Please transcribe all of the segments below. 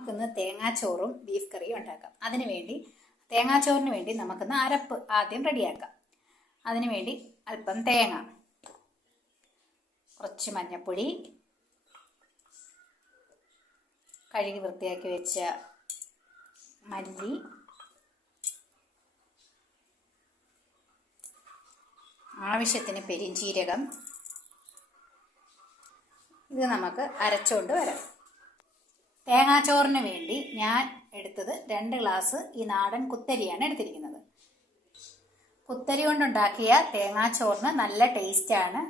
നമുക്കിന്ന് തേങ്ങാച്ചോറും ബീഫ് കറിയും ഉണ്ടാക്കാം. അതിനുവേണ്ടി തേങ്ങാച്ചോറിന് വേണ്ടി നമുക്കിന്ന് അരപ്പ് ആദ്യം റെഡിയാക്കാം. അതിനുവേണ്ടി അല്പം തേങ്ങ, കുറച്ച് മഞ്ഞൾപ്പൊടി, കഴുകി വൃത്തിയാക്കി വെച്ച മല്ലി, ആവശ്യത്തിന് പെരിഞ്ചീരകം. ഇത് നമുക്ക് അരച്ചുകൊണ്ട് വരാം. തേങ്ങാച്ചോറിന് വേണ്ടി ഞാൻ എടുത്തത് 2 ഗ്ലാസ് ഈ നാടൻ കുത്തരിയാണ് എടുത്തിരിക്കുന്നത്. കുത്തരി കൊണ്ടുണ്ടാക്കിയ തേങ്ങാച്ചോറിന് നല്ല ടേസ്റ്റാണ്.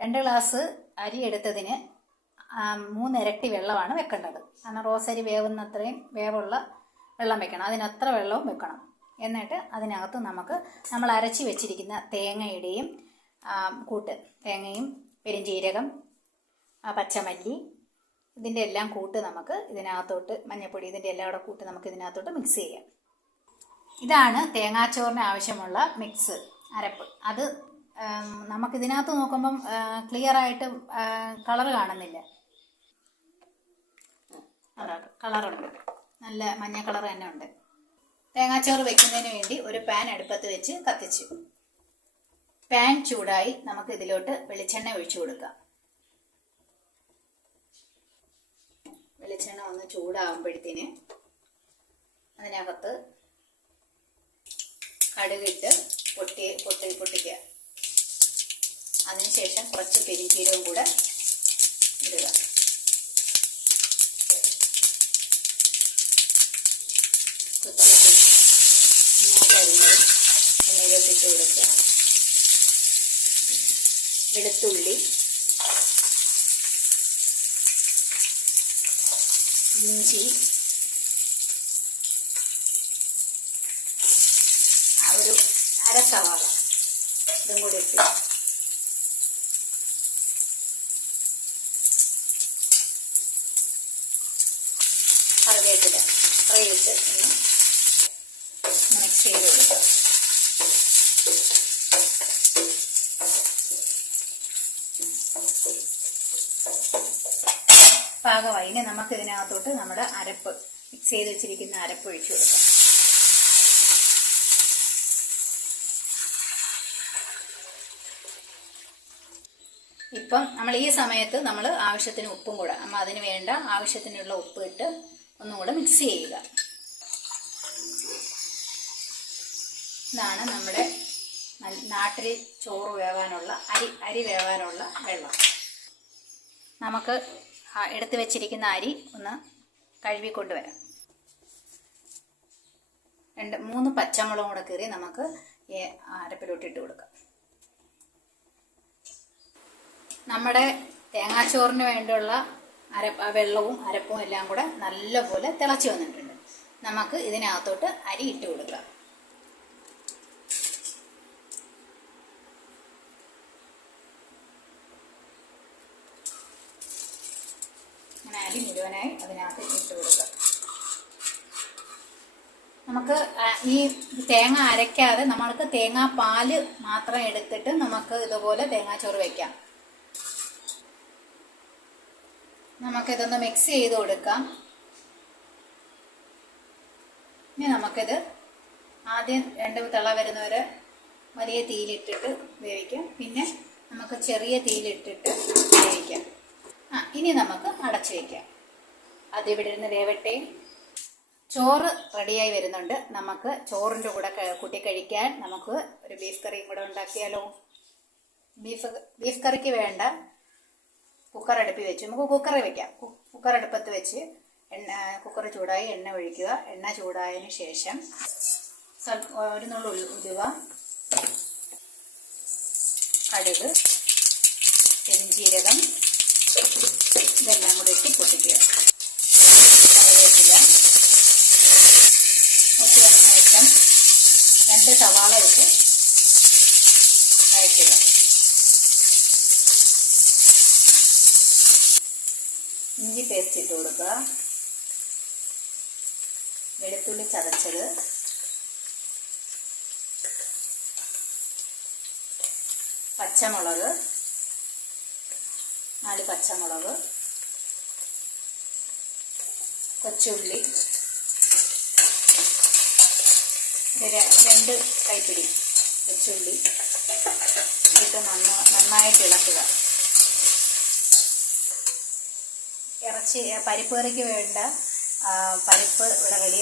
2 ഗ്ലാസ് അരി എടുത്തതിന് 3 ഇരട്ടി വെള്ളമാണ് വെക്കേണ്ടത്. കാരണം റോസരി വേവുന്നത്രയും വേവുള്ള വെള്ളം വെക്കണം, അതിനത്ര വെള്ളവും വെക്കണം. എന്നിട്ട് അതിനകത്ത് നമ്മൾ അരച്ച് വെച്ചിരിക്കുന്ന തേങ്ങയുടെയും കൂട്ട്, തേങ്ങയും പെരിഞ്ചീരകം, പച്ചമല്ലി, ഇതിൻ്റെ എല്ലാം കൂട്ട് നമുക്ക് ഇതിനകത്തോട്ട്, മഞ്ഞൾപ്പൊടി, ഇതിൻ്റെ എല്ലാം കൂടെ കൂട്ട് നമുക്ക് ഇതിനകത്തോട്ട് മിക്സ് ചെയ്യാം. ഇതാണ് തേങ്ങാച്ചോറിന് ആവശ്യമുള്ള മിക്സ്, അരപ്പ്. അത് നമുക്കിതിനകത്ത് നോക്കുമ്പം ക്ലിയറായിട്ട് കളറ് കാണുന്നില്ല. കളറുണ്ട്, നല്ല മഞ്ഞ കളർ തന്നെ ഉണ്ട്. തേങ്ങാച്ചോറ് വെക്കുന്നതിന് വേണ്ടി ഒരു പാൻ അടുപ്പത്ത് വെച്ച് കത്തിച്ചു. പാൻ ചൂടായി നമുക്ക് ഇതിലോട്ട് വെളിച്ചെണ്ണ ഒഴിച്ചു കൊടുക്കാം. വെളിച്ചെണ്ണ ഒന്ന് ചൂടാകുമ്പോഴത്തേന് അതിനകത്ത് കടുകിട്ട് പൊട്ടിക്കുക. അതിനുശേഷം കുറച്ച് പെരിഞ്ചീരകം കൂടെ ഇടുക. എണ്ണയിലോട്ട് ഇട്ട് കൊടുക്കുക. വെളുത്തുള്ളി, ഇഞ്ചി, ഒരു അര സവാള, ഇതും കൂടി ഇട്ട് കറിവേപ്പില ഇട്ട് ഒന്ന് മിക്സ് ചെയ്ത് കൊടുക്കുക. പാകമായി. ഇനി നമുക്ക് ഇതിനകത്തോട്ട് നമ്മുടെ അരപ്പ്, മിക്സ് ചെയ്ത് വെച്ചിരിക്കുന്ന അരപ്പ് ഒഴിച്ചു കൊടുക്കാം. ഇപ്പം നമ്മൾ ഈ സമയത്ത് നമ്മൾ ആവശ്യത്തിന് ഉപ്പും കൂടെ, അതിന് വേണ്ട ആവശ്യത്തിനുള്ള ഉപ്പ് ഇട്ട് ഒന്നും കൂടെ മിക്സ് ചെയ്യുക. ഇതാണ് നമ്മുടെ നാട്ടിൽ ചോറ് വേവാനുള്ള അരി വേവാനുള്ള വെള്ളം. നമുക്ക് എടുത്തു വെച്ചിരിക്കുന്ന അരി ഒന്ന് കഴുകി കൊണ്ടുവരാം. 2-3 പച്ചമുളകും കൂടെ കീറി നമുക്ക് ഈ അരപ്പിലോട്ട് ഇട്ട് കൊടുക്കാം. നമ്മുടെ തേങ്ങാച്ചോറിന് വേണ്ടിയുള്ള വെള്ളവും അരപ്പും എല്ലാം കൂടെ നല്ലപോലെ തിളച്ച് വന്നിട്ടുണ്ട്. നമുക്ക് ഇതിനകത്തോട്ട് അരി ഇട്ട് കൊടുക്കാം. അങ്ങനെ അരി മുഴുവനായി അതിനകത്ത് ഇട്ട് കൊടുക്കാം. നമുക്ക് ഈ തേങ്ങ അരയ്ക്കാതെ നമ്മൾക്ക് തേങ്ങാപ്പാല് മാത്രം എടുത്തിട്ട് നമുക്ക് ഇതുപോലെ തേങ്ങാച്ചോറ് വയ്ക്കാം. നമുക്കിതൊന്ന് മിക്സ് ചെയ്ത് കൊടുക്കാം. ഇനി നമുക്കിത് ആദ്യം 2 തിള വരുന്നവരെ വലിയ തീയിലിട്ടിട്ട് വേവിക്കാം. പിന്നെ നമുക്ക് ചെറിയ തീയിലിട്ടിട്ട് വേവിക്കാം. ഇനി നമുക്ക് അടച്ചു വയ്ക്കാം. അതിവിടെ ഇരുന്ന് വേവട്ടെ. ചോറ് റെഡിയായി വരുന്നുണ്ട്. നമുക്ക് ചോറിൻ്റെ കൂടെ കൂട്ടി കഴിക്കാൻ നമുക്ക് ഒരു ബീഫ് കറിയും കൂടെ ഉണ്ടാക്കിയാലോ? ബീഫ് കറിക്ക് വേണ്ട കുക്കർ അടുപ്പിൽ വെച്ച് നമുക്ക് കുക്കറിൽ വെക്കാം. കുക്കർ അടുപ്പത്ത് വെച്ച് കുക്കർ ചൂടായി എണ്ണ ഒഴിക്കുക. എണ്ണ ചൂടായതിന് ശേഷം ഒരു നുള്ളു ഉലുവ, കടുക്, പെരിഞ്ചീരകം, ഇതെല്ലാം കൂടി ഇട്ട് പൊട്ടിക്കുക. കറിവേപ്പില പൊട്ടി വന്നതിന് ശേഷം 2 സവാള ഇട്ട് വഴറ്റുക. ഇഞ്ചി പേസ്റ്റ് ഇട്ട് കൊടുക്കുക. വെളുത്തുള്ളി ചതച്ചത്, പച്ചമുളക്, 4 പച്ചമുളക്, കൊച്ചുള്ളി, 2 കൈപ്പിടി കൊച്ചുള്ളി ഇട്ട് നന്നായിട്ട് ഇളക്കുക. പരിപ്പ് കറിക്ക് വേണ്ട പരിപ്പ് ഇവിടെ റെഡി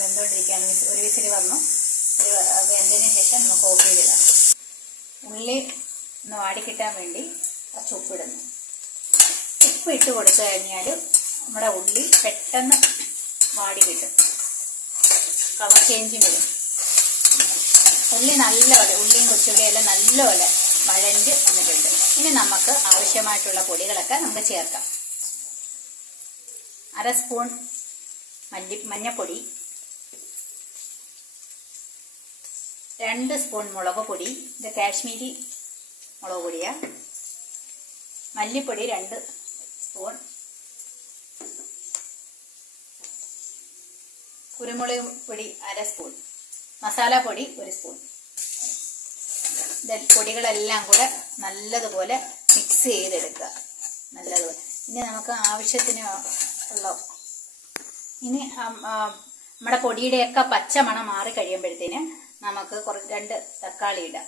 വെന്തുകൊണ്ടിരിക്കുകയാണ്. ഒരു വിസിൽ വന്നു. വെന്തതിന് ശേഷം നമുക്ക് ഓഫ് ചെയ്തിടാം. ഉള്ളി ഒന്ന് വാടിക്കിട്ടാൻ വേണ്ടി കുറച്ച് ഉപ്പിടുന്നു. ഉപ്പ് ഇട്ട് കൊടുത്തു കഴിഞ്ഞാൽ നമ്മുടെ ഉള്ളി പെട്ടെന്ന് വാടി കിട്ടും, കളർ ചേഞ്ചും വരും. ഉള്ളി നല്ലപോലെ, ഉള്ളിയും കൊച്ചുള്ളിയും എല്ലാം നല്ലപോലെ വഴഞ്ഞ് വന്നിട്ടുണ്ട്. ഇനി നമുക്ക് ആവശ്യമായിട്ടുള്ള പൊടികളൊക്കെ നമുക്ക് ചേർക്കാം. 1/2 സ്പൂൺ മഞ്ഞൾപ്പൊടി, 2 സ്പൂൺ മുളക് പൊടി, ഇത് കാശ്മീരി മുളക് പൊടിയാണ്. മല്ലിപ്പൊടി 2 സ്പൂൺ, കുരുമുളക് പൊടി 1/2 സ്പൂൺ, മസാലപ്പൊടി 1 സ്പൂൺ. പൊടികളെല്ലാം കൂടെ നല്ലതുപോലെ മിക്സ് ചെയ്തെടുക്കുക. നല്ലതുപോലെ. ഇനി നമുക്ക് ആവശ്യത്തിന് വെള്ളം. ഇനി നമ്മുടെ പൊടിയുടെയൊക്കെ പച്ചമണം മാറി കഴിയുമ്പോഴത്തേന് നമുക്ക് 2 തക്കാളി ഇടാം.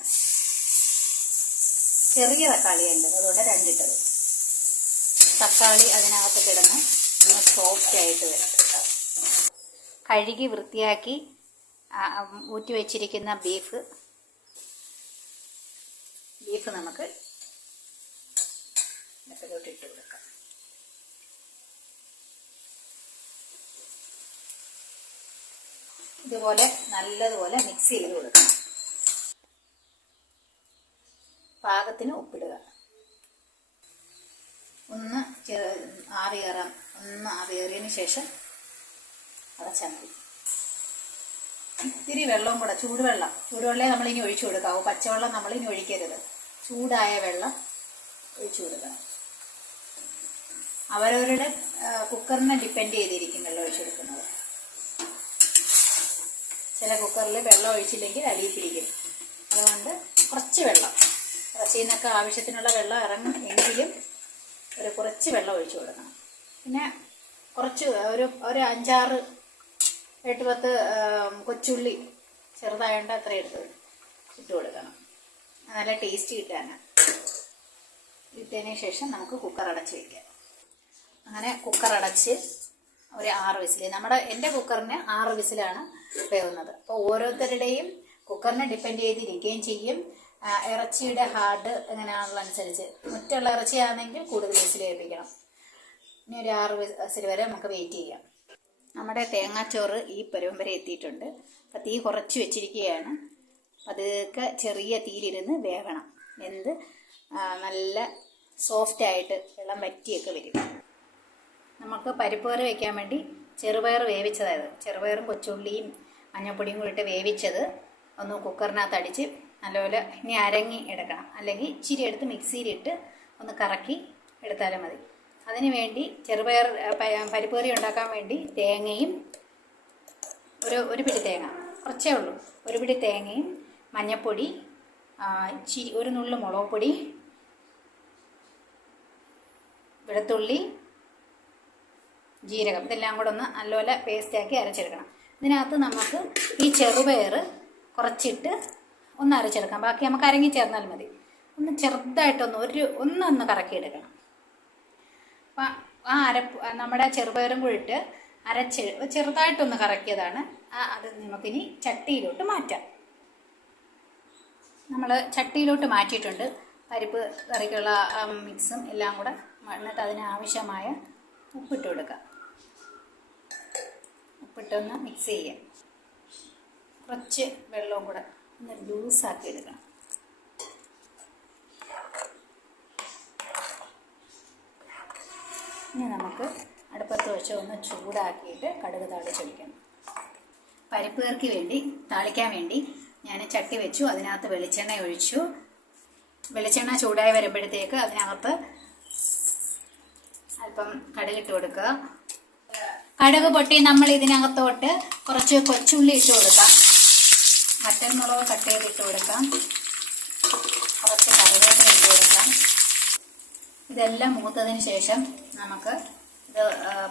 ചെറിയ തക്കാളിയുണ്ട്, അതുകൊണ്ട് 2 ഇട്ടത്. തക്കാളി അതിനകത്ത് കിടന്ന് ഒന്ന് സോഫ്റ്റ് ആയിട്ട് വരും. കഴുകി വൃത്തിയാക്കി ഊറ്റി വെച്ചിരിക്കുന്ന ബീഫ് നമുക്ക് ഇതിലോട്ട് ഇട്ട് കൊടുക്കാം. ഇതുപോലെ നല്ലതുപോലെ മിക്സ് ചെയ്ത് കൊടുക്കണം. പാകത്തിന് ഉപ്പിടുക. ഒന്ന് ആറിയേറിയതിന് ശേഷം അടച്ചാൽ മതി. ഇത്തിരി വെള്ളവും കൂടെ, ചൂടുവെള്ളമേ നമ്മളിനി ഒഴിച്ചു കൊടുക്കാവൂ. പച്ചവെള്ളം നമ്മളിനി ഒഴിക്കരുത്. ചൂടായ വെള്ളം ഒഴിച്ചു കൊടുക്കണം. അവരവരുടെ കുക്കറിനെ ഡിപ്പെൻഡ് ചെയ്തിരിക്കും വെള്ളം ഒഴിച്ചു കൊടുക്കുന്നത്. ചില കുക്കറിൽ വെള്ളം ഒഴിച്ചില്ലെങ്കിൽ അടിയിൽ പിടിക്കും. അതുകൊണ്ട് കുറച്ച് വെള്ളം, കുറച്ചിൽ നിന്നൊക്കെ ആവശ്യത്തിനുള്ള വെള്ളം ഇറങ്ങും എങ്കിലും കുറച്ച് വെള്ളം ഒഴിച്ചു കൊടുക്കണം. പിന്നെ കുറച്ച് ഒരു 5-6 8-10 കൊച്ചുള്ളി ചെറുതായതുകൊണ്ട് അത്ര ഇട്ട് കൊടുക്കണം. നല്ല ടേസ്റ്റ് കിട്ടാനാണ്. ഇട്ടതിന് ശേഷം നമുക്ക് കുക്കർ അടച്ച് വയ്ക്കാം. അങ്ങനെ കുക്കർ അടച്ച് ഒരു 6 വിസിൽ. എൻ്റെ കുക്കറിന് 6 വിസിലാണ് വേവുന്നത്. അപ്പോൾ ഓരോരുത്തരുടെയും കുക്കറിനെ ഡിപ്പെൻഡ് ചെയ്തിരിക്കുകയും ചെയ്യും. ഇറച്ചിയുടെ ഹാർഡ് എങ്ങനെയാണെന്നുള്ളതനുസരിച്ച്. മുറ്റുള്ള ഇറച്ചിയാണെങ്കിൽ കൂടുതൽ വിസിൽ കേൾപ്പിക്കണം. ഇനി ഒരു 6 വിസിൽ വരെ നമുക്ക് വെയിറ്റ് ചെയ്യാം. നമ്മുടെ തേങ്ങാച്ചോറ് ഈ പരുവം വരെ എത്തിയിട്ടുണ്ട്. അപ്പം തീ കുറച്ച് വെച്ചിരിക്കുകയാണ്. അതൊക്കെ ചെറിയ തീയിലിരുന്ന് വേവണം. വെന്ത് നല്ല സോഫ്റ്റായിട്ട് വെള്ളം വറ്റിയൊക്കെ വരും. നമുക്ക് പരിപ്പ് കറി വയ്ക്കാൻ വേണ്ടി ചെറുപയർ വേവിച്ചതായത്, ചെറുപയറും കൊച്ചുള്ളിയും മഞ്ഞൾപ്പൊടിയും കൂടി ഇട്ട് വേവിച്ചത് ഒന്ന് കുക്കറിനകത്ത് അടിച്ച് നല്ലപോലെ ഇനി അരങ്ങി എടുക്കണം. അല്ലെങ്കിൽ ഇച്ചിരി എടുത്ത് മിക്സിയിലിട്ട് ഒന്ന് കറക്കി എടുത്താലും മതി. അതിന് വേണ്ടി ചെറുപയർ പരിപ്പ് കറി ഉണ്ടാക്കാൻ വേണ്ടി തേങ്ങയും ഒരു പിടി തേങ്ങ, കുറച്ചേ ഉള്ളൂ, ഒരു പിടി തേങ്ങയും മഞ്ഞൾപ്പൊടി, ഇച്ചിരി ഒരു നുള്ളു മുളക് പൊടി, വെളുത്തുള്ളി, ജീരകം, ഇതെല്ലാം കൂടെ ഒന്ന് നല്ലപോലെ പേസ്റ്റാക്കി അരച്ചെടുക്കണം. ഇതിനകത്ത് നമുക്ക് ഈ ചെറുപയർ കുറച്ചിട്ട് ഒന്ന് അരച്ചെടുക്കാം. ബാക്കി നമുക്ക് അരങ്ങി ചേർന്നാൽ മതി. ഒന്ന് ചെറുതായിട്ടൊന്ന് ഒന്ന് കറക്കിയെടുക്കണം. അപ്പം നമ്മുടെ ചെറുപയറും കൂടി ഇട്ട് ചെറുതായിട്ടൊന്ന് കറക്കിയതാണ്. അത് നമുക്കിനി ചട്ടിയിലോട്ട് മാറ്റാം. നമ്മൾ ചട്ടിയിലോട്ട് മാറ്റിയിട്ടുണ്ട്. പരിപ്പ് കറിക്കുള്ള മിക്സും എല്ലാം കൂടെ. എന്നിട്ട് അതിനാവശ്യമായ ഉപ്പിട്ട് കൊടുക്കാം. ഉപ്പിട്ടൊന്ന് മിക്സ് ചെയ്യാം. കുറച്ച് വെള്ളവും കൂടെ ഒന്ന് ലൂസാക്കി എടുക്കണം. ഇനി നമുക്ക് അടുപ്പത്ത് വെച്ച് ഒന്ന് ചൂടാക്കിയിട്ട് കടുക് താളിച്ചൊഴിക്കണം. പരിപ്പ് കറിക്ക് വേണ്ടി താളിക്കാൻ വേണ്ടി ഞാൻ ചട്ടി വെച്ചു. അതിനകത്ത് വെളിച്ചെണ്ണ ഒഴിച്ചു. വെളിച്ചെണ്ണ ചൂടായി വരുമ്പോഴത്തേക്ക് അതിനകത്ത് അല്പം കടുകിട്ട് കൊടുക്കുക. കടുക് പൊട്ടി നമ്മൾ ഇതിനകത്തോട്ട് കുറച്ച് കൊച്ചുള്ളി ഇട്ട് കൊടുക്കാം. വറ്റൽമുളക് കട്ട് ചെയ്തിട്ട് കൊടുക്കാം. കുറച്ച് കറിവേപ്പില ഇട്ട് കൊടുക്കാം. ഇതെല്ലാം മൂത്തതിന് ശേഷം നമുക്ക് ഇത്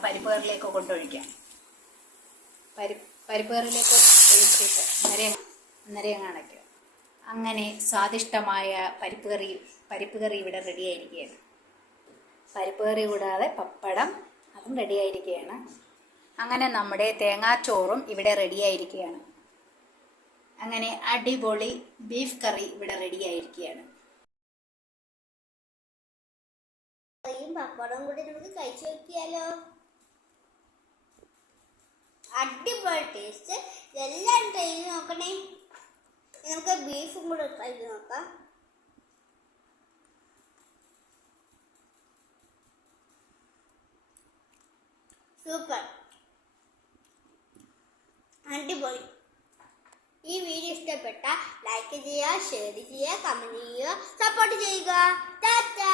പരിപ്പ് കറിയിലേക്ക് കൊണ്ടൊഴിക്കാം. പരിപ്പ് കറിയിലേക്ക് ഒഴിച്ചിട്ട് അന്നേരം അടയ്ക്കുക. അങ്ങനെ സ്വാദിഷ്ടമായ പരിപ്പ് കറി ഇവിടെ റെഡി ആയിരിക്കുകയാണ്. പരിപ്പ് കറി കൂടാതെ പപ്പടം അതും റെഡി ആയിരിക്കുകയാണ്. അങ്ങനെ നമ്മുടെ തേങ്ങാച്ചോറും ഇവിടെ റെഡി ആയിരിക്കുകയാണ്. അങ്ങനെ അടിപൊളി ബീഫ് കറി ഇവിടെ റെഡി ആയിരിക്കുകയാണ്. പപ്പടം കൂടി നമുക്ക് കഴിച്ചു നോക്കിയാലോ. അടിപൊളി ടേസ്റ്റ്. ഇതെല്ലാം ട്രൈ ചെയ്ത് നോക്കണേ. നമുക്ക് ബീഫും കൂടെ ട്രൈ ചെയ്ത് നോക്കാം. സൂപ്പർ, അടിപൊളി. ഈ വീഡിയോ ഇഷ്ടപ്പെട്ട ലൈക്ക് ചെയ്യുക, ഷെയർ ചെയ്യുക, കമന്റ് ചെയ്യുക, സപ്പോർട്ട് ചെയ്യുക. ടാറ്റാ.